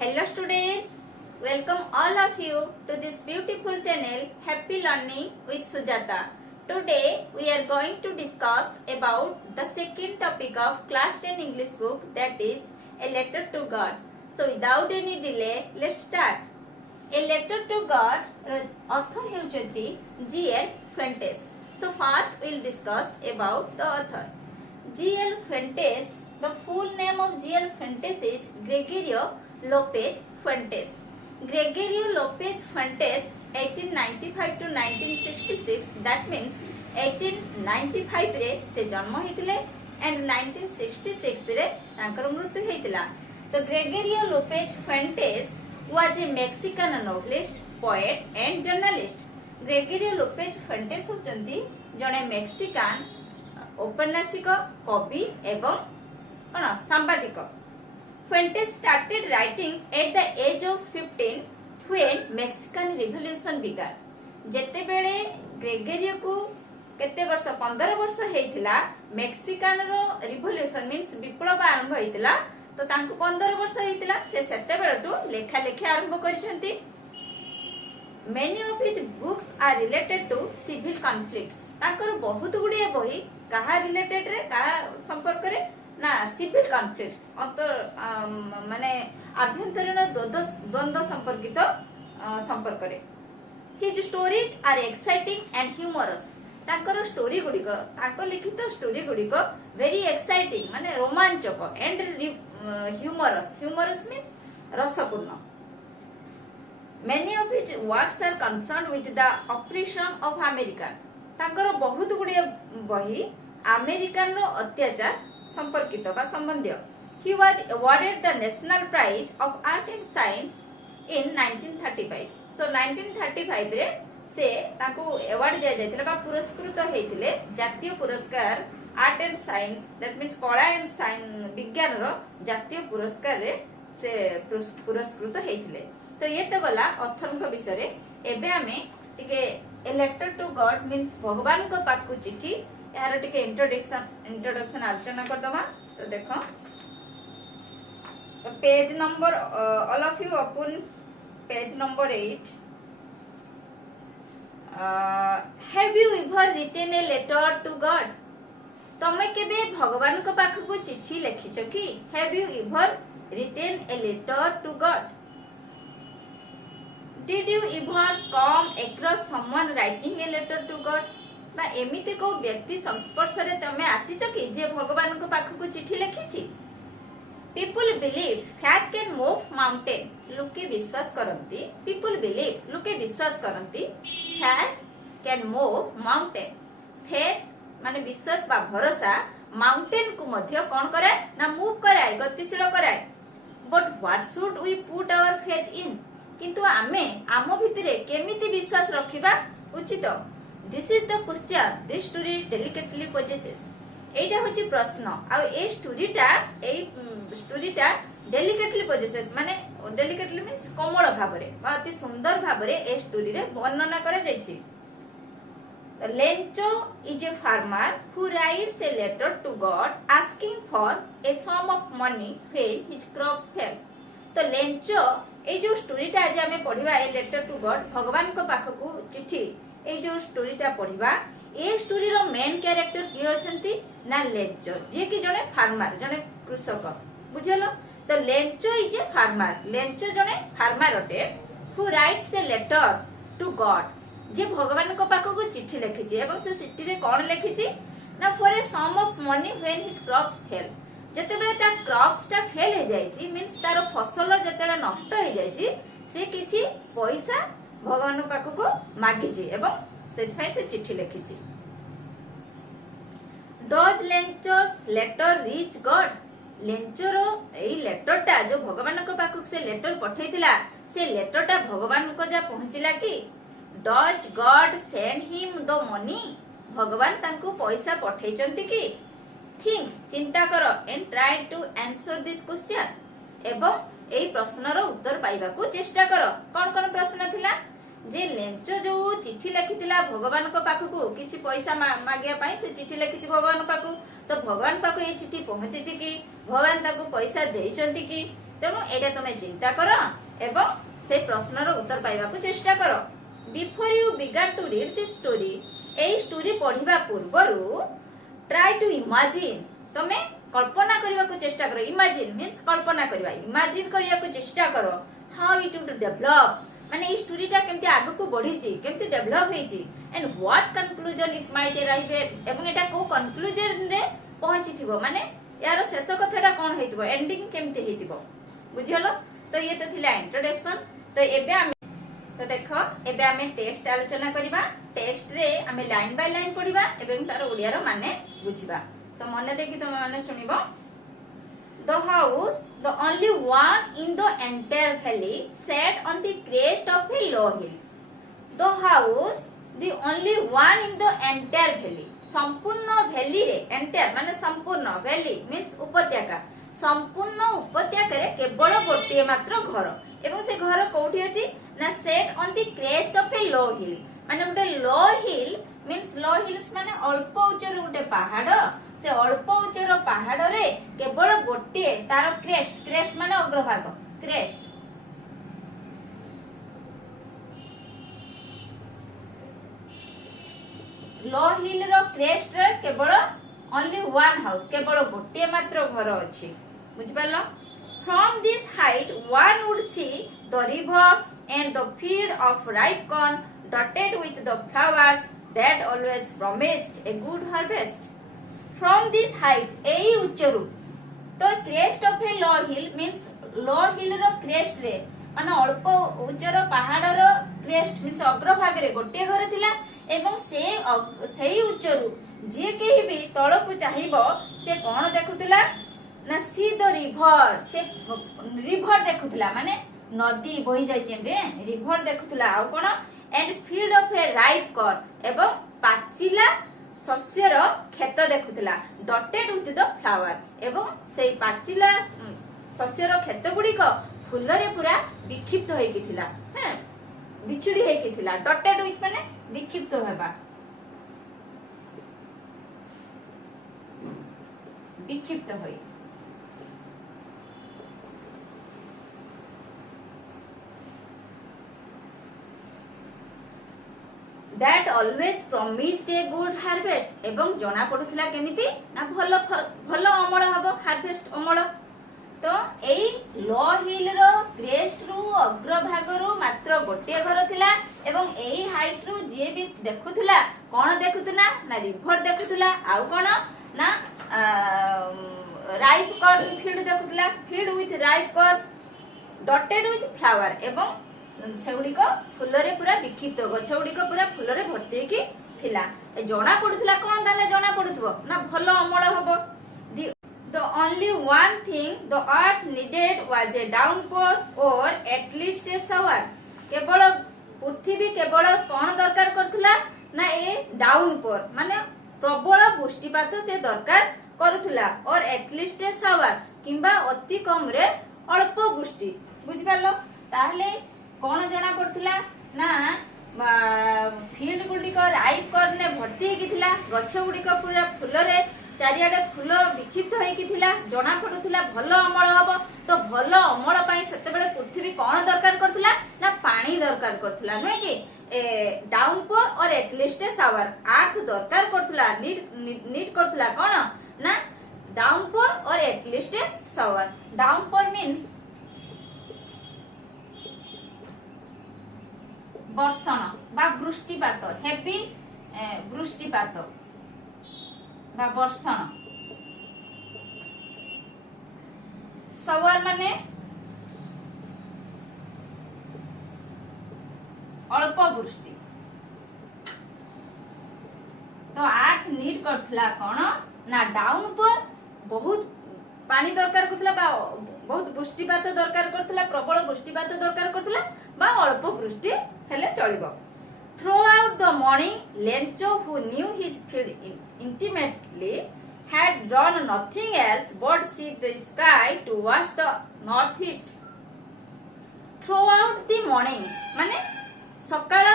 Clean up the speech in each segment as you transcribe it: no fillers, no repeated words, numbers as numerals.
Hello students, welcome all of you to this beautiful channel Happy Learning with Sujata. Today we are going to discuss about the second topic of class 10 English book, that is A Letter to God. So without any delay, let's start. A Letter to God author हेउचंती G.L. Fuentes. So first we will discuss about the author. G.L. Fuentes, the full name of G.L. Fuentes is Gregorio Lopez Fuentes. Gregorio Lopez Fuentes 1895 to 1966, that means 1895 रे से जन्म होइतिले and 1966 रे तांकर मृत्यु होइतिला. तो Gregorio Lopez Fuentes was a Mexican novelist, poet and journalist. Gregorio Lopez Fuentes होचंती जणे मेक्सिकान औपन्यासिक, कवि एवं कौन सांबादिक. Fuentes started writing at the age of 15 when Mexican Revolution began. जेतेबेले ग्रेगोरियो को केते वर्ष 15 वर्ष हेइतिला मेक्सिकान रो रिवोल्यूशन मीन्स विप्लव आरंभ हेइतिला. तो तांको 15 वर्ष हेइतिला से सेतेबेलटू लेखा लेखा आरंभ करिसंती. Many of his books are related to civil conflicts. तांकर बहुत गुडी बही कहा रिलेटेड रे कहा संपर्क रे ना सिविल कॉन्फ्लिक्ट्स माने आभ्यंतरीण द्वंद्व संपर्कित संपर्क रे. His stories are exciting and humorous. तांकर स्टोरी गुडी को तांको लिखित स्टोरी गुडी को वेरी एक्साइटिंग माने रोमांचक एंड ह्यूमरस मींस रसपूर्ण. Many of his works are concerned with the oppression of America. तांकर बहुत गुडी बही अमेरिकन रो अत्याचार संपर्कित बा संबंधित. He was awarded the National Prize of Art and Science in 1935. So 1935 रे से ताको अवार्ड दिया जायतिला बा पुरस्कृत हेतिले जातीय पुरस्कार art and science, that means कला एंड साइंस विज्ञान रो जातीय पुरस्कार रे से पुरस्कृत हेतिले. तो ये तो गला ऑथर को विषय रे. एबे हमें टिके a letter to God means भगवान को पाखु चिठी यार टिके इंट्रोडक्शन आलोचना कर दमा. तो देखो page number all of you open page number 8. Have you ever written a letter to God? तमे केबे भगवान को पाखु चिठी लिखिछ कि? Have you ever written a letter to God? Did you ever come across someone writing a letter to God? बा एमिति को व्यक्ति संस्पर्श रे तमे आसीछ कि जे भगवान को पाखु चिठी लिखिछि? People believe faith can move mountain. लोके विश्वास करंती. People believe लोके विश्वास करंती faith can move mountain. faith माने विश्वास बा भरोसा माउंटेन को मध्य कोन करे ना मूव कराए, गतिशील कराए. But what should we put our faith in? किंतु आमे आम भितरे केमिति विश्वास रखिबा उचित? This is the question this story delicately possesses. एटा होची प्रश्न आ ए स्टोरीटा डेलिकेटली पोजेसेस माने डेलिकेटली मींस कोमल भाबरे बा अति सुंदर भाबरे ए स्टोरी रे वर्णना करा जायछि. Lencho is a farmer who writes a letter to God asking for a sum of money when his crops fail. तो लेंचो ए जो स्टोरीटा आज आमे पढिबा ए लेटर टू गॉड भगवान को पाखकू चिठी ए जो स्टोरीटा पढिबा ए स्टोरी रो मेन कैरेक्टर किए अछंती ना लेंचो जे कि जने फार्मर जने कृषक बुझलो. तो Lencho is a farmer. Lencho जने फार्मर अटे who writes a letter to God जे भगवान को पाखकू चिठी लिखिछि एवं से चिठी रे कोन लिखिछि ना for a sum of money when his crops fail. जेतेबेले ता क्रॉप्स टा फेल हे जायछि मींस तारो फसल जेतेबेले नष्ट हे जायछि से किछि पैसा भगवान पाखकू मागिछि एवं सेथाय से चिठी लिखिछि. Does Lencho's letter reach God? लेंचोरो एई लेटर टा जो भगवान को पाखकू से लेटर पठैतिला से लेटर टा भगवान को जा पहुंचिला कि? Does God send him the money? भगवान तांको पैसा पठैचंती कि? थिंक चिंता करो and try to answer this question. एवं एई प्रश्नर उत्तर पाइबा को चेष्टा करो. कोन कोन प्रश्न थिला? जे लेंचो जो चिठी लिखितिला भगवान को पाखकू किछि पैसा मागिया पई से चिठी लिखिछि भगवान पाखकू. तो भगवान पाखकू ए चिठी पहुंचीछि कि? भगवान ताको पैसा देइचंती कि? तेणु एटा तुम चिंता कर एवं से प्रश्नर उत्तर पाइबा चेष्टा कर। Before you begin to read this story, एई स्टोरी पढ़िबा पूर्वरु ट्राई टू इमेजिन, तमे कल्पना करबा को चेष्टा करो। इमेजिन मींस कल्पना करबा, इमेजिन करबा को चेष्टा करो हाउ इट वुड डेवलप, माने ई स्टोरीटा केमती आगु को बढ़ी ची, केमती डेवलप हेची, and what conclusion it might arrive at, एवं एटा को कंक्लूजन रे पहुंची थिबो, माने यार शेष कथाटा कोन हेतिबो, एंडिंग केमती हेतिबो, बुझियलो। तो ये तो थिला इंट्रोडक्शन। तो एबे हम तो देखो एबे हमें टेक्स्ट आलोचना करिबा। टेक्स्ट रे हमें लाइन बाय लाइन पढिबा एवं तार ओडिया रो माने बुझिबा। सो मने देखि तुम माने सुनिबो। The house, the only one in the entire valley, sat on the crest of a low hill. The house, the only one in the entire valley. संपूर्ण valley रे, entire माने संपूर्ण, valley means उपत्यका, संपूर्ण उपत्यका रे केवल गोटे मात्र घर, एवं से घर कोठी अछि ना set on the crest of a low hill, माने गोटे लो हिल मीन्स लो हिल्स माने अल्प उच्चर गोटे पहाड़, से अल्प उच्चर पहाड़ रे केवल गोटे तार क्रेस्ट, क्रेस्ट माने अग्रभाग, क्रेस्ट लो हिल रो क्रेस्ट रे केवल ओनली वन हाउस, केवल गोटे मात्र घर अछि, बुझि पालो। From this height one would see the river and the field of ripe corn dotted with the flowers that always promised a good harvest. From this height, एई उच्चरु, तो crest of a low hill means low hill row crest रे माने अल्प उच्चर पहाड़ रो crest means अग्रभाग रे गोटे घर थिला, एवं सेई उच्चरु जे केही भी तळकु चाहिबो से कोन देखुतिला ना सी द रिवर, से रिवर देखुतिला माने नदी बही जाइछे रे, रिवर देखुतिला आ कोन and field of a ripe corn, एवं पाचिला शस्यर खेत देखुतिला, डटेड विथ द फ्लावर, एवं सेई पाचिला शस्यर खेत गुडीक फूल रे पूरा विक्षिप्त होइकी थिला, हैं बिछिडी हेकी थिला, डटेड विथ माने विक्षिप्त हेबा, विक्षिप्त होई। That always promised a good harvest, एवं जना पडुथिला केमिति ना भलो अमल हबो, हार्वेस्ट अमल। तो एई लो हिल रो क्रेस्ट रु अग्रभाग रु मात्र गोटे घर थिला, एवं एई हाइट रु जे भी देखुथिला कोन देखुथिला ना रिवर देखुथिला, आउ कोन ना राइप कॉर्न फील्ड देखुथिला, field with ripe corn dotted with flower, एवं सेगुड़िक फूलरे पूरा विक्षिप्त, गछ गुड़िक पूरा फूलरे भर्ती होकी थिला। जना पडुथिला कोन ताले जना पडुथबो ना भलो अमल हबो। The only one thing the earth needed was a downpour or at least a shower. केवल पृथ्वी केवल कोन दरकार करथुला ना ए डाउनपोर माने प्रबल वृष्टिपात से दरकार करथुला, और at least a shower किंबा अति कम रे अल्प वृष्टि, बुझि पालो। ताहले कोन जना पडथुला ना फील्ड गुडिक राइप कॉर्न भर्ती हेकी थिला, गछ गुडिक पूरा फूलरे चारियाडे फूल विक्षिप्त होइकी थिला, जना पडुथिला भलो अमल हबो। तो भलो अमल पई सेते बेले पृथ्वी कोन दरकार करथुला ना पानी दरकार करथुला, नै कि डाउनपोर और एटलीस्ट ए शावर, अर्थ दरकार करथुला, नीड करथुला कोन ना डाउनपोर और एटलीस्ट ए शावर। डाउनपोर मींस वर्षण बा वृष्टिपात, हेवी वृष्टिपात बा वर्षण। शावर माने अल्प वृष्टि। तो आठ नीड करथला कोन ना डाउनपोर बहुत पानी दरकार करथला बा बहुत वृष्टिपात दरकार करथला, प्रबल वृष्टिपात दरकार करथला बा अल्प वृष्टि हेले चलिबो। Throughout the morning, Lencho, who knew his field intimately, had drawn nothing else but see the sky towards the northeast. Throughout the morning, माने ସକାଳ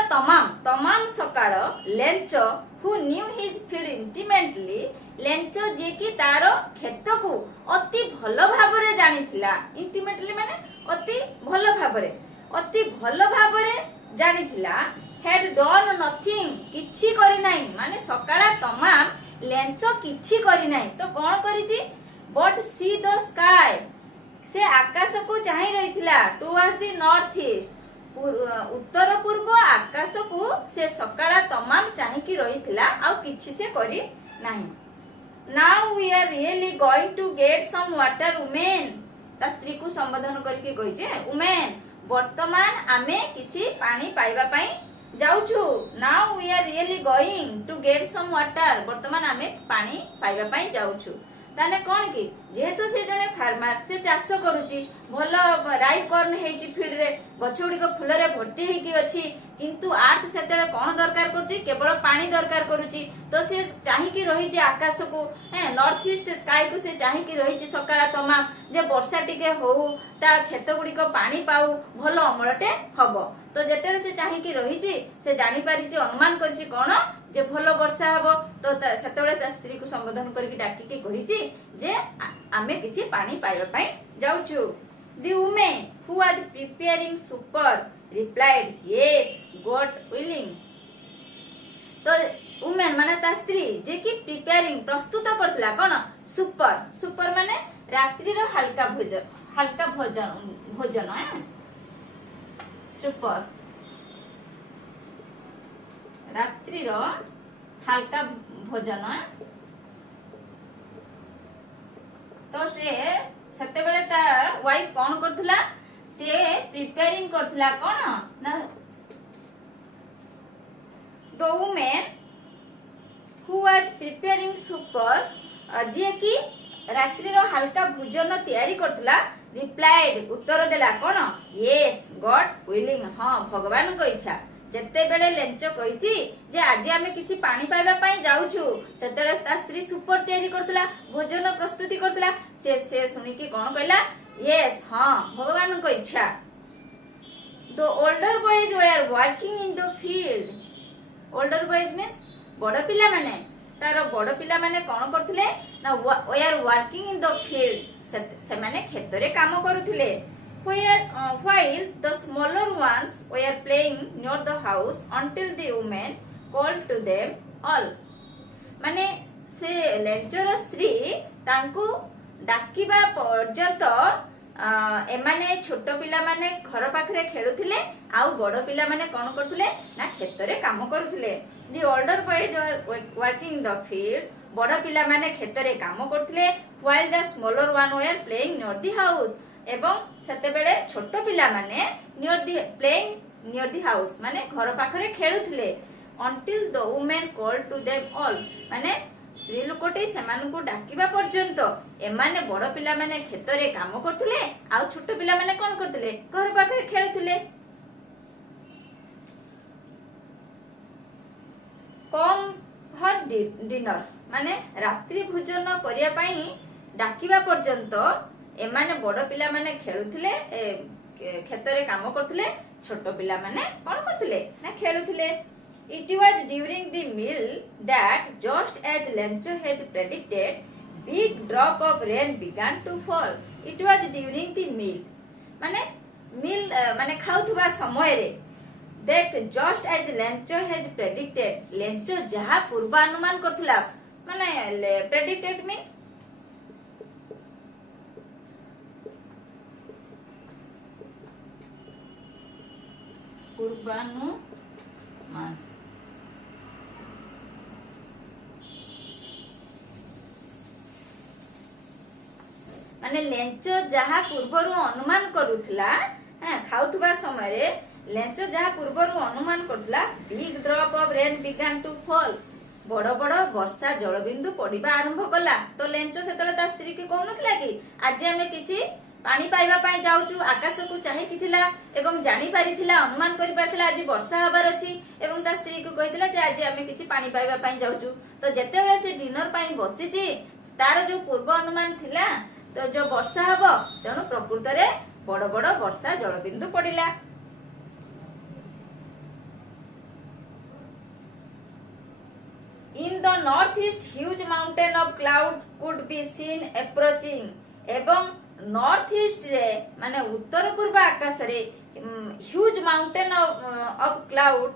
ତମାମ ସକାଳ ଲେଞ୍ଚ ହୁ ନ୍ୟୁ ହିଜ ଫିଲ୍ଡ ଇଣ୍ଟିମେଟଲି ଲେଞ୍ଚ ଯିଏକି ତାର କ୍ଷେତକୁ ଅତି ଭଲ ଭାବରେ ଜାଣିଥିଲା। ଇଣ୍ଟିମେଟଲି ମାନେ ଅତି ଭଲ ଭାବରେ ଜାଣିଥିଲା। had done nothing କିଛି କରିନାହିଁ, ମାନେ ସକାଳ ତମାମ ଲେଞ୍ଚ କିଛି କରିନାହିଁ ତ କଣ କରିଛି? but see the sky ସେ ଆକାଶକୁ ଚାହିଁ ରହିଥିଲା। towards the north east ଉତ୍ତର ପୂର୍ବ ଆକାଶକୁ ସେ ସକାଳ ତମାମ ଚାହିଁକି ରହିଥିଲା, ଆଉ କିଛି ସେ କରି ନାହିଁ। now we are really going to get some water women ତା ସ୍ତ୍ରୀକୁ ସମ୍ବୋଧନ କରିକି କହିଛି women ବର୍ତ୍ତମାନ ଆମେ କିଛି ପାଣି ପାଇବା ପାଇଁ ଯାଉଛୁ। now we are really going to get some water ବର୍ତ୍ତମାନ ଆମେ ପାଣି ପାଇବା ପାଇଁ ଯାଉଛୁ। ତାହେଲେ କଣ କି ଯେହେତୁ ସେ ଜଣେ ଫାର୍ମର, ସେ ଚାଷ କରୁଛି, ଭଲ ରାଇ କର୍ନ ହେଇଛି ଫିଲ୍ଡରେ, ଗଛ ଗୁଡିକ ଫୁଲରେ ଭର୍ତ୍ତି ହେଇକି ଅଛି, କିନ୍ତୁ ଆର୍ଥ ସେତେବେଳେ କଣ ଦରକାର କରୁଛି? କେବଳ ପାଣି ଦରକାର କରୁଛି। ତ ସେ ଚାହିଁକି ରହିଛି ଆକାଶକୁ, ନର୍ଥ ଇଷ୍ଟ ସ୍କାଏ କୁ ସେ ଚାହିଁକି ରହିଛି ସକାଳ ତମାମ ଯେ ବର୍ଷା ଟିକେ ହଉ, ତା କ୍ଷେତ ଗୁଡିକ ପାଣି ପାଉ, ଭଲ ଅମଳଟେ ହବ। ତ ଯେତେବେଳେ ସେ ଚାହିଁକି ରହିଛି, ସେ ଜାଣିପାରିଛି, ଅନୁମାନ କରିଛି କଣ ଯେ ଭଲ ବର୍ଷା ହବ। ତ ସେତେବେଳେ ତା ସ୍ତ୍ରୀକୁ ସମ୍ବୋଧନ କରିକି ଡାକିକି କହିଛି ଯେ ଆମେ କିଛି ପାଣି ପାଇବା ପାଇଁ ଯାଉଛୁ। The woman who was preparing supper replied, yes, God willing. ତ woman ମାନେ ତା ସ୍ତ୍ରୀ ଯେ କି ପ୍ରିପେୟାରିଂ ପ୍ରସ୍ତୁତ କରୁଥିଲା କଣ? ସୁପର ମାନେ ରାତ୍ରିର ହାଲକା ଭୋଜନ ସୁପର ରାତ୍ରିର ହାଲକା ଭୋଜନ। ତ ସେ ସେତେବେଳେ ତା ୱାଇଫ କଣ କରୁଥିଲା? ସେ ପ୍ରିପେୟାରିଂ କରୁଥିଲା କଣ ନା the woman who was preparing supper ଯିଏ କି ରାତ୍ରିର ହାଲକା ଭୋଜନ ତିଆରି କରୁଥିଲା replied ଉତ୍ତର ଦେଲା କଣ? yes, God willing ହଁ ଭଗବାନଙ୍କ ଇଚ୍ଛା। ଯେତେବେଳେ ଲେଞ୍ଚ କହିଛି ଯେ ଆଜି ଆମେ କିଛି ପାଣି ପାଇବା ପାଇଁ ଯାଉଛୁ, ସେତେବେଳେ ତା ସ୍ତ୍ରୀ ସୁପର ତିଆରି କରୁଥିଲା, ଭୋଜନ ପ୍ରସ୍ତୁତି କରୁଥିଲା। ସେ ଶୁଣିକି କଣ କହିଲା? yes ହଁ ଭଗବାନଙ୍କ ଇଚ୍ଛା। the older boys were working in the field older boys means ବଡ ପିଲାମାନେ, ତାର ବଡ ପିଲାମାନେ କଣ କରୁଥିଲେ ନା were working in the field ସେମାନେ କ୍ଷେତରେ କାମ କରୁଥିଲେ। while the smaller ones were playing near the house until the woman called to them all ମାନେ ସେ ଲେଞ୍ଚର ସ୍ତ୍ରୀ ତାଙ୍କୁ ଡାକିବା ପର୍ଯ୍ୟନ୍ତ ଏମାନେ ଛୋଟ ପିଲାମାନେ ଘର ପାଖରେ ଖେଳୁଥିଲେ, ଆଉ ବଡ ପିଲାମାନେ କଣ କରୁଥିଲେ ନା କ୍ଷେତରେ କାମ କରୁଥିଲେ। the older boys were working in the field ବଡ ପିଲାମାନେ କ୍ଷେତରେ କାମ କରୁଥିଲେ। while the smaller one were playing near the house ଏବଂ ସେତେବେଳେ ଛୋଟ ପିଲାମାନେ playing near the house ମାନେ ଘର ପାଖରେ ଖେଳୁଥିଲେ। until the woman called to them all ମାନେ ସ୍ତ୍ରୀ ଲୋକଟି ସେମାନଙ୍କୁ ଡାକିବା ପର୍ଯ୍ୟନ୍ତ ଏମାନେ ବଡ ପିଲାମାନେ କ୍ଷେତରେ କାମ କରୁଥିଲେ, ଆଉ ଛୋଟ ପିଲାମାନେ କଣ କରୁଥିଲେ? ଘର ପାଖରେ ଖେଳୁଥିଲେ। କମ୍ ଫର୍ ଡିନର ମାନେ ରାତ୍ରି ଭୋଜନ କରିବା ପାଇଁ ଡାକିବା ପର୍ଯ୍ୟନ୍ତ ଏମାନେ ବଡ ପିଲାମାନେ ଖେଳୁଥିଲେ, କ୍ଷେତରେ କାମ କରୁଥିଲେ, ଛୋଟ ପିଲାମାନେ କଣ କରୁଥିଲେ ନା ଖେଳୁଥିଲେ। It was during the meal that just as Lencho had predicted, big drop of rain began to fall. It was during the meal ମାନେ ଖାଉଥିବା ସମୟରେ that just as Lencho had predicted Lencho ଯାହା ପୂର୍ବାନୁମାନ କରୁଥିଲା ମାନେ predicted mean ପୂର୍ବାନୁମାନ ମାନେ ଲେଞ୍ଚ ଯାହା ପୂର୍ବରୁ ଅନୁମାନ କରୁଥିଲା, ଖାଉଥିବା ସମୟରେ ଲେଞ୍ଚ ଯାହା ପୂର୍ବରୁ ଅନୁମାନ କରୁଥିଲା big drop of rain began to fall ବଡ ବଡ ବର୍ଷା ଜଳବିନ୍ଦୁ ପଡିବା ଆରମ୍ଭ କଲା। ତ ଲେଞ୍ଚ ସେତେବେଳେ ତା ସ୍ତ୍ରୀ କି କହୁନଥିଲା କି ଆଜି ଆମେ କିଛି ପାଣି ପାଇବା ପାଇଁ ଯାଉଛୁ, ଆକାଶକୁ ଚାହିଁକି ଥିଲା ଏବଂ ଜାଣିପାରିଥିଲା, ଅନୁମାନ କରିପାରିଥିଲା ଆଜି ବର୍ଷା ହବାର ଅଛି ଏବଂ ତା ସ୍ତ୍ରୀ କୁ କହିଥିଲା ଯେ ଆଜି ଆମେ କିଛି ପାଣି ପାଇବା ପାଇଁ ଯାଉଛୁ। ତ ଯେତେବେଳେ ସେ ଡିନର ପାଇଁ ବସିଛି, ତାର ଯୋଉ ପୂର୍ବ ଅନୁମାନ ଥିଲା ତ ଯୋଉ ବର୍ଷା ହବ, ତେଣୁ ପ୍ରକୃତରେ ବଡ ବଡ ବର୍ଷା ଜଳବିନ୍ଦୁ ପଡିଲା। north east huge mountain of cloud could be seen approaching ଏବଂ नॉर्थ ईस्ट रे माने उत्तर पूर्व आकाश रे huge mountain of cloud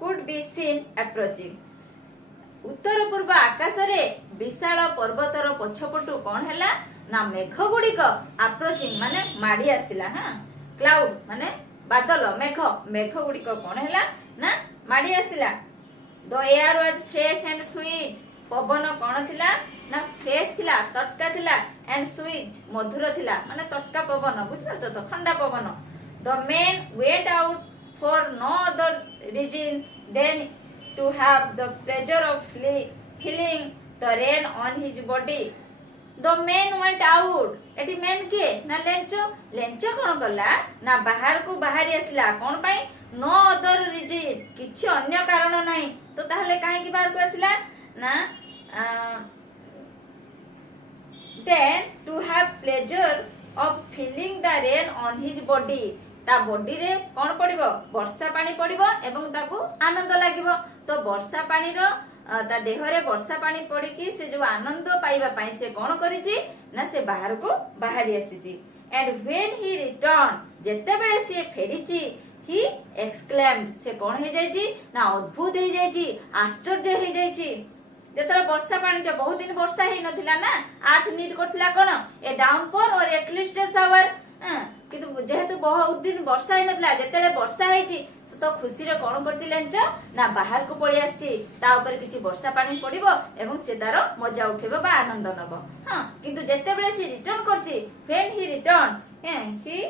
could be seen approaching उत्तर पूर्व आकाश रे विशाल पर्वतर पछपटू कौन हैला ना मेघ गुड़िक अप्रोचिंग माने माड़ी आसिला हां क्लाउड माने बादल मेघ मेघ गुड़िक कौन हैला ना माड़ी आसिला the air was fresh and sweet पवन कौन थिला ना फ्रेश थिला तटका थिला एंड स्वीट मधुर थिला माने तटका पवन बुझिपारछ तो ठंडा पवन the man went out for no other reason than to have the pleasure of feeling the rain on his body the man went out एटी मैन के ना लेंचो लेंचो कोन गला ना बाहर को बाहरी आसला कोन पई नो अदर रीजन किछि अन्य कारण नाही तो ताहले काहे की बाहर को आसला ना then to have pleasure of feeling the rain on his body ता बॉडी रे कोन पड़िबो वर्षा पानी पड़िबो एवं ताकू आनंद लागिबो तो वर्षा पानी रो ता देह रे वर्षा पानी पड़ी कि से जो आनंद पाइबा पई से कोन करिछि ना से बाहर को बाहरी आसीछि एंड व्हेन ही रिटर्न जेते बेले से फेरिछि ही एक्सक्लेम से कोन हे जाइछि ना अद्भुत हे जाइछि आश्चर्य हे जाइछि जेतरा वर्षा पानी बहुत दिन वर्षा ही नथिला ना 8 नीड करथिला कोन ए डाउनपोर और एटलिस्ट ए शावर किंतु जेहेतु बहुत दिन वर्षा ही नथिला जेतेले वर्षा हेछि तो खुशी रे कोन करछि लेंच ना बाहर को पळि आछि ता ऊपर किछि वर्षा पानी पड़िबो एवं से तार मजा उठेबो बा आनंद नबो हां किंतु जेते बेले से रिटर्न करछि when he return he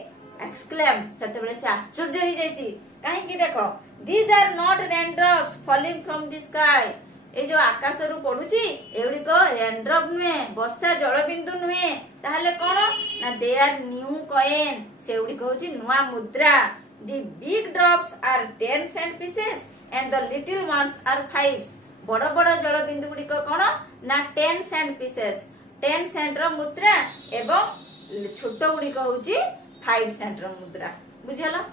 exclaim सेते बेले से आश्चर्य ही जाइछि काहे कि देखो these are not raindrops falling from the sky ए जो आकाश रु पड़ुची एउडिक रेनड्रॉप नुहे वर्षा जल बिंदु नुहे ताहले कोन ना दे आर न्यू कॉइन सेउडिक होची नुआ मुद्रा the big drops are 10 cent pieces and the little ones are 5 बड़ बड़ जल बिंदु गुडिक कोन ना 10 सेंट पीसेस 10 सेंट रो मुद्रा एवं छोट गुडिक होची 5 सेंट रो मुद्रा बुझियला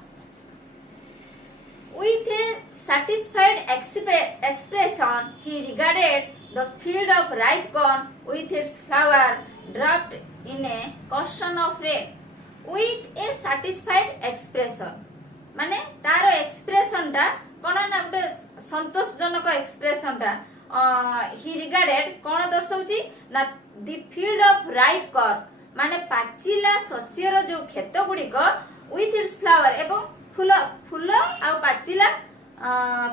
With a satisfied expression, he regarded the field of ripe corn with its flower dropped in a caution of rain. With a satisfied expression, माने तार एक्सप्रेशन टा कोन ना गोटे संतोषजनक एक्सप्रेशन टा he regarded कोन दर्शौची ना the field of ripe corn माने पाचिला शस्यर जो खेत गुडिक with its flower एवं फूल फूल आ पाचिला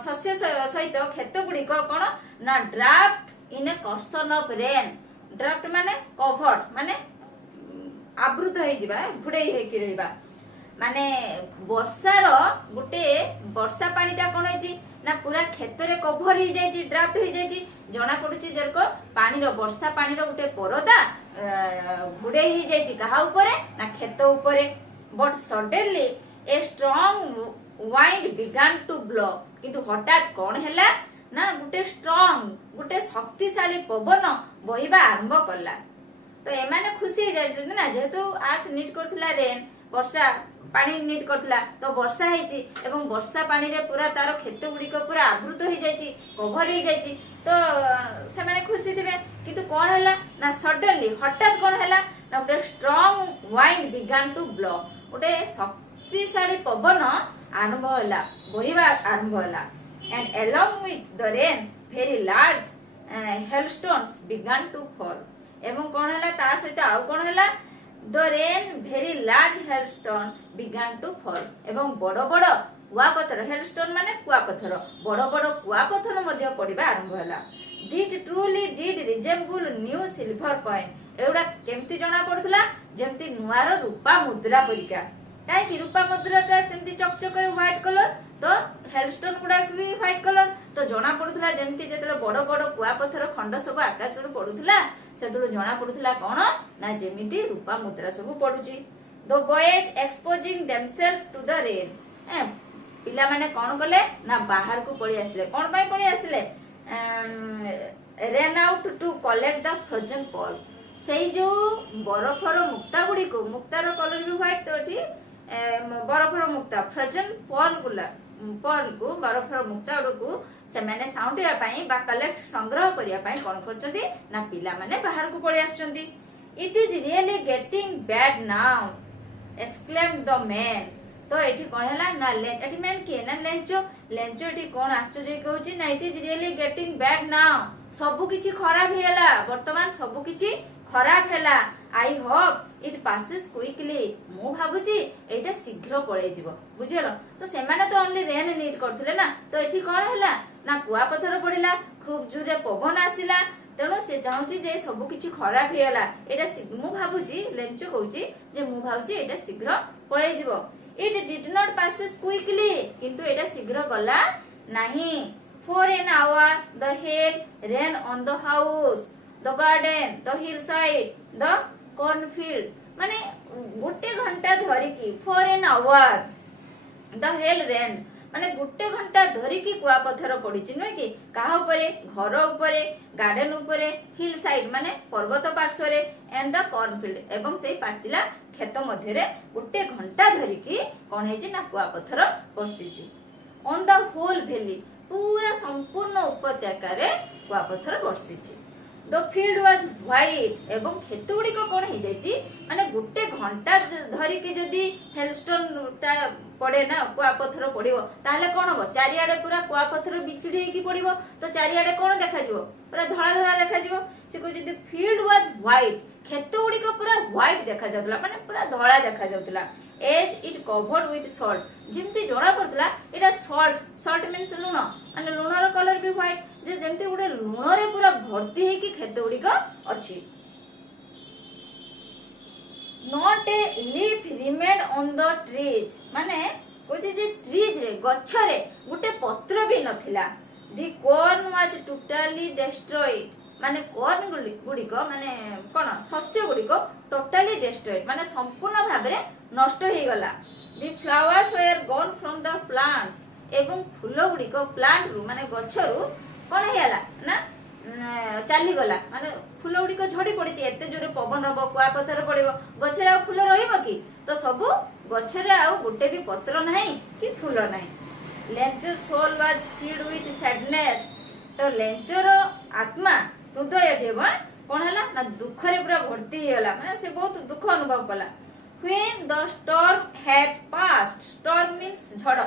शस्य सहित खेत गुडिक कोन ना draft in A Karsan of rain draft माने कवर्ड माने आवृत होई जिबा घुडै हे कि रहबा माने वर्षार गुटे वर्षा पानीटा कोन होई ना पूरा खेत रे कवर ही जाई छी ड्राफ्ट ही जाई छी जणा पडुची जरको पानी रो वर्षा पानी रो गुटे परदा घुडै ही जाई छी कहा ऊपर ना खेत ऊपर but suddenly a strong wind began to blow किंतु हठात कौन हैला ना गुटे स्ट्रॉन्ग गुटे शक्तिशाली पवन बहिबा आरंभ करला तो एमाने खुशी हो जाय ना जेहेतु आख नीड करथला रेन वर्षा पानी नीड करथला तो वर्षा हेची एवं वर्षा पानी रे पूरा तार खेत गुडी को पूरा आवृत हो जायची कवर हो जायची तो से माने खुशी थिबे किंतु कौन हैला ना सडनली हठात कौन हैला ना गुटे strong wind began to blow गुटे शक्तिशाली पवन आरंभ होला बहिबा आरंभ होला and along with the rain very large hailstones began to fall एवं कौन हैला ता सहित आउ कौन हैला the rain very large hailstone began to fall एवं बड़ बड़ कुआपथर hailstone माने कुआपथर बड़ बड़ कुआपथर मध्ये पड़िबा आरंभ होला these truly did resemble new silver coin एउडा केमती जणा पडुतला जेमती नुआर रूपा मुद्रा परिका काहे रूपा मुद्राटा सेमती चकचक व्हाइट कलर तो हेलस्टोन गुडा भी व्हाइट कलर तो जना पडुथला जेमती जेतले बड़ बड़ कुआ पत्थर खंड सब आकाश रु पडुथला सेतलो जना पडुथला कोन ना जेमिति रूपा मुद्रा सब पडुची the boys exposing themselves to the rain पिला माने कोन कले ना बाहर को पड़ी आसले कोन पई पड़ी आसले ran out to collect the frozen pearls सेई जो बरफर मुक्ता गुडी को मुक्तार कलर भी व्हाइट तो एठी बरफर मुक्ता फ्रोजन पर्ल को बरफर मुक्ता को सेमाने साउंडिया पाई बा कलेक्ट संग्रह करिया पाई कोन करचंती ना पिला माने बाहर को पळि आछंती। It is really getting bad now exclaimed the man. तो एठी कोन हला ना एठी मैन के ना लेंचो एठी कोन आश्चर्य कहउची ना it is really getting bad now सबु किछि खराब हेला वर्तमान सबु किछि खराब हेला। I hope it passes quickly मु भाबुची एटा शीघ्र पळै जिवो बुझियलो। तो सेमाने तो ओनली रेन नीड करथुले ना तो एठी कोन हला ना कुआ पत्थर पड़िला खूब जोरे पवन आसिला तेणु से चाहूची जे सबु किछि खराब हेला एटा मु भाबुची लेंचो कहउची जे मु भाबुची एटा शीघ्र पळै जिवो। It did not passes quickly किंतु एटा शीघ्र गला नाही। For an hour the hail rain on the house the garden the hillside the cornfield माने गोटे घंटा धरिकी for an hour the hail rain माने गोटे घंटा धरिकी कुआ पत्थर पड़िछि न कि काहा उपरे घर उपरे गार्डन उपरे हिल साइड माने पर्वत पार्श्वरे एंड द कॉर्नफील्ड एवं सेही पाचिला खेत मध्यरे गोटे घंटा धरिकी कोन हेछि ना कुआ पत्थर बसिछि। ऑन द होल वैली पूरा संपूर्ण उपत्यका रे कुआ पत्थर बसिछि। द फील्ड वाज व्हाइट एवं खेत गुड़ी कोन हो जाइछि माने गोटे घंटा धरिकी जदी हेलस्टोन पड़े ना कुआ पत्थर पड़िबो ताहले कोन हो चारियाडे पूरा कुआ पत्थर बिछड़ी हेकी पड़िबो तो चारियाडे कोन देखा जिवो पूरा धळा धळा देखा जिवो। से को जदी फील्ड वाज व्हाइट खेत गुड़ी पूरा व्हाइट देखा जाउतला माने पूरा धळा देखा जाउतला। As it covered with salt जेमती जोड़ा पड़तला एटा सॉल्ट मींस लूण माने लूणर कलर भी व्हाइट जे जेमती गुडे लूण रे पूरा भर्ती हेकी खेत गुड़ी अछि। Not a leaf remain on the trees माने कोछि जे ट्रीज रे गछ रे गुटे पत्र भी नथिला। The corn was totally destroyed माने कॉर्न गुड़िक माने कोन शस्य गुड़िक टोटली डिस्ट्रॉयड माने संपूर्ण भाबरे नष्ट हो गला। The flowers were gone from the plants एवं फूल गुड़िक प्लांट रु माने गछरु कोन हेला ना चाली गला माने फूल गुड़िक झड़ी पड़िछि एते जोरे पवन हबो कुआ पत्थर पड़िबो गछरे आ फूल रहिबो कि तो सबु गछरे आ गोटे भी पत्र नाही कि फूल नाही। Lencho soul was filled with sadness तो लेंचोर आत्मा हृदय देव कोन हला ना दुख रे पूरा भर्ती हे गला माने से बहुत दुख अनुभव कला। When the storm had passed storm means झड़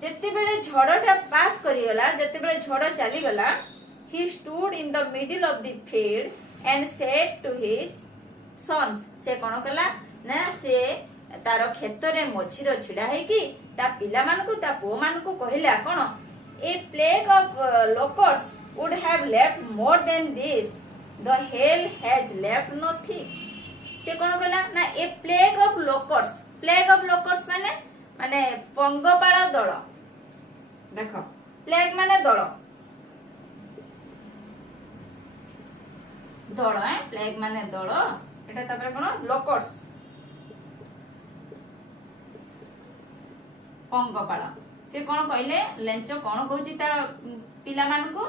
जेते बेले झड़टा पास करी गला जेते बेले झड़ चली गला he stood in the middle of the field and said to his sons से कोन कला ना से तार खेत रे मझिरो छिड़ा है कि ता पिला मान को ता पो मान को कहला कोन a plague of locusts would have left more than this the hell has left nothing। से कोन कला ना ए प्लेग ऑफ लोकर्स माने पंगपाळ दल देखो प्लेग माने दल है प्लेग माने दल एटा तापर कोन लोकर्स पंगपाळ से कोन कहले लेंचो कोन कहउची ता पिला मान को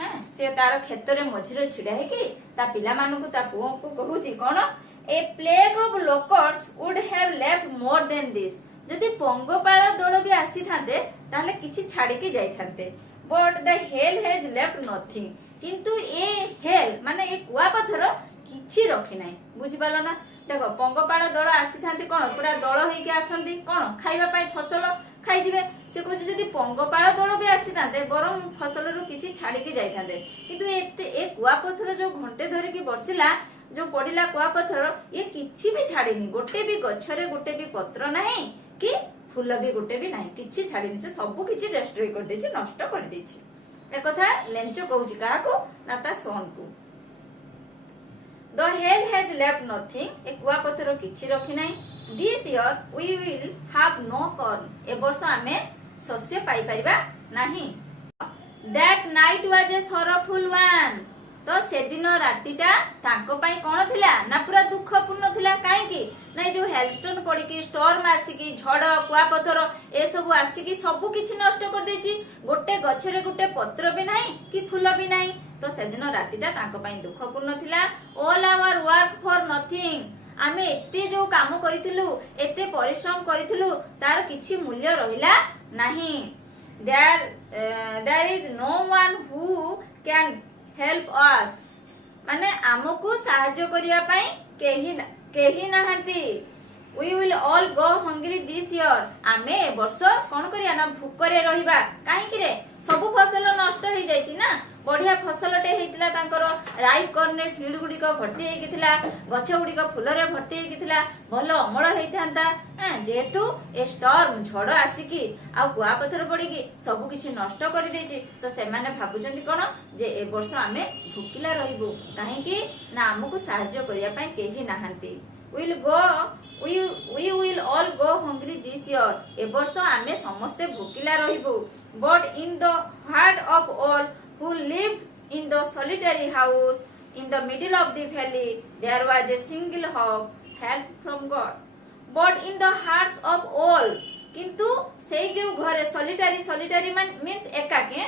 हैं से तार खेत रे मझिरे छिड़ा है कि ता पिला मान को ता पुओ को कहउची कोन a plague of locusts would have left more than this जदि पंगपाळ दल भी आसी थाते ताले किछि छाडी के जाई थाते but the hail has left nothing किंतु ए हेल माने ए कुआ पत्थर किछि रखि नै बुझि पालो ना। देखो पंगपाळ दल आसी थाते कोन पूरा दल होई के आसंती कोन खाइबा पाई फसल खाई जिवे से कहछि जदि पंगपाळ दल भी आसी थाते बरम फसल रु किछि छाडी के जाई थाते किंतु ए कुआ पत्थर जो घंटे धरि के बरसिला जो पड़िला कुआ पत्थर ये किछि भी छाडीनी गोटे भी गछरे गोटे भी पत्र नाही कि फूल भी गोटे भी नाही किछि छाडीनी से सब किछि डिस्ट्रॉय कर देछि नष्ट कर देछि। ए कथा लेंचो कहउछि काहा को ना ता सोन को। The hail has left nothing ए कुआ पत्थर किछि रखि नाही। This year we will have no corn ए वर्ष आमे शस्य पाई परिबा नाही। That night was a sorrowful one तो सेदिन रातिटा तांको पाई कोन थिला ना पूरा दुखपूर्ण थिला काहेकि ना जो हेलस्टोन पड़िकी स्टॉर्म आसिकी झड़ कुआपथर ए सब आसिकी सब किछि नष्ट कर देछि गोटे गछरे गोटे पत्र भी नाही कि फूल भी नाही तो सेदिन रातिटा तांको पाई दुखपूर्ण थिला all our work for nothing आमे एते जो काम करिथिलु एते परिश्रम करिथिलु तार किछि मूल्य रहिला नाही there is no one who can help us माने आमको साहाय्य करिया पई केही नाहंती we will all go hungry this year आमे ए वर्ष कोन करिया ना भूकरे रहिबा काहे कि रे सब फसल नष्ट हो जाइछि ना बढ़िया फसलटे हेतिला तांकर राई करने फील्ड गुडी को भर्ती हेकिथिला गछ गुडी को फुलरे भर्ती हेकिथिला भलो अमल हेइथांता जेहेतु ए स्टॉर्म झड़ आसिकी आ कुआ पत्थर पड़िकी सब किछि नष्ट कर देछि तो से माने भाबुचंती कोन जे ए वर्ष आमे भूकिला रहिबु काहे कि ना हमकु सहाय्य करिया पई केही नाहंती we will all go hungry this year ए वर्ष आमे समस्ते भूकिला रहिबु but in the heart of all who lived in the solitary house in the middle of the valley there was a single hope help from God but in the hearts of all किंतु सेई जो घरे solitary means एकाकी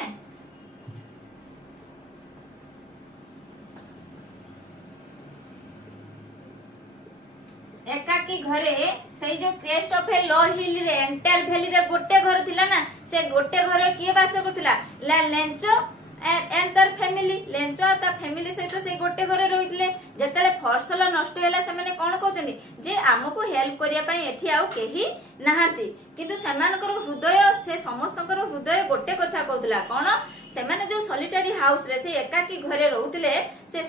एकाकी घरे से जो crest of a low हिल रे एंटायर वैली रे गोटे घर थिला ना से गोटे घरे किए वास करथिला लेंचो एंड तार फैमिली लेंचो ता फैमिली सहित से गोटे घरे रहितले जेतले फसल नष्ट होला से माने कोन कहउचंदी जे हमकु हेल्प करिया पई एठी आउ केही नाहांती किंतु सेमानकर हृदय से समस्तकर हृदय गोटे कथा कहउतला कोन सेमाने जो सॉलिटरी हाउस रे से एकाकी घरे रहउतले से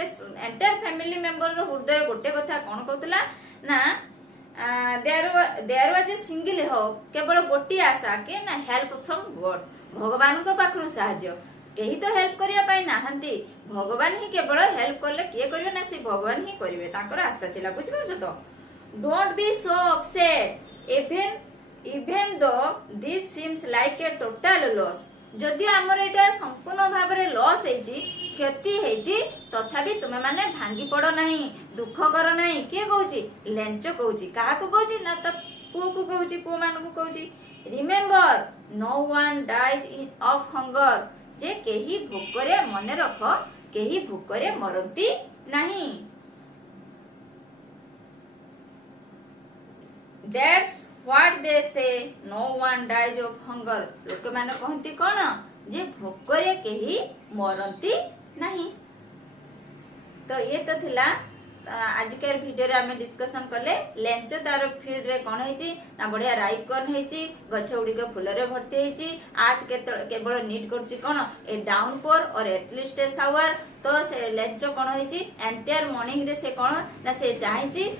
एंटायर फैमिली मेंबर रो हृदय गोटे कथा कोन कहउतला ना there was a single hope केवल गोटी आशा के ना हेल्प फ्रॉम गॉड भगवान को पाखरु साहाय्य केही तो हेल्प करिया पाई नाहंती भगवान ही केवल हेल्प करले के करियो ना से भगवान ही करिवे ताकर आशा थिला बुझि परछ तो don't be so upset even though this seems like a total loss जदि हमर एटा संपूर्ण भाबरे लॉस हेजी क्षति हेजी तथापि तुमे माने भांगी पड़ो नाही दुख करो नाही के कहूची लेंचो कहूची काहा को कहूची ना त पु को कहूची पु मान को कहूची remember no one dies of hunger जे केही भूकरे मने रख केही भूकरे मरती नाही that's what they say no one dies of hunger लोक माने कहंती कोन जे भूकरे केही मरती नाही तो ये तो थिला आजिकार वीडियो रे आमे डिस्कशन करले लेंचो तार फील्ड रे कोन हेची ना बढ़िया राई कोन हेची गछ उडी को फूल रे भर्ती हेची आर्ट केवल नीड करची कोन ए डाउन पोर और एटलीस्ट ए शावर तो से लेंचो कोन हेची एंटायर मॉर्निंग रे से कोन ना से चाहेची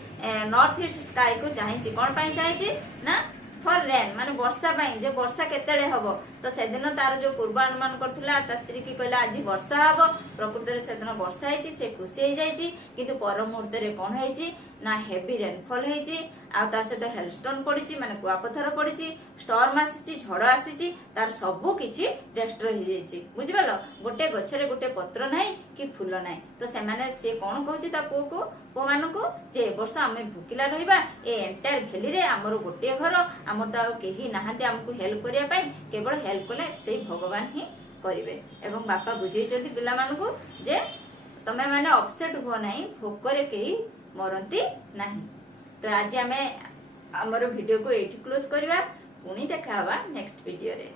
नॉर्थ ईस्ट स्काई को चाहेची कोन पाई चाहेची ना फॉर रेन माने वर्षा पाई जे वर्षा केतेले हबो तो सेदिन तार जो पूर्वानुमान करथिला ता स्त्री की कहला आज वर्षा हबो प्रकृति रे सेदिन वर्षा हेची से खुशी हे जाईची किंतु पर मुहूर्त रे कोन हेची ना हेवी रेनफॉल हेची आ ता सहित हेलस्टोन पड़िची माने कुआपथर पड़िची स्टॉर्म आसीची झड़ आसीची तार सबु किछि डिस्ट्रॉय हे जाईची बुझिबालो गोटे गछरे गोटे पत्र नाही कि फूल नाही तो से माने से कोन कहूची ता को मानको जे वर्ष आमे भूकिला रहिबा ए एंटायर वैली रे हमरो गोटे घर हमर तो केही नाहांती हमकु हेल्प करिया पई केवल हेल्प कले से भगवान ही करिवे एवं बापा बुझेइचोती पिला मानको जे तमे माने अपसेट हो नाही भोकरे केही मरंती नाही तो आज आमे हमर वीडियो को एठी क्लोज करबा पुनी देखावा नेक्स्ट वीडियो रे।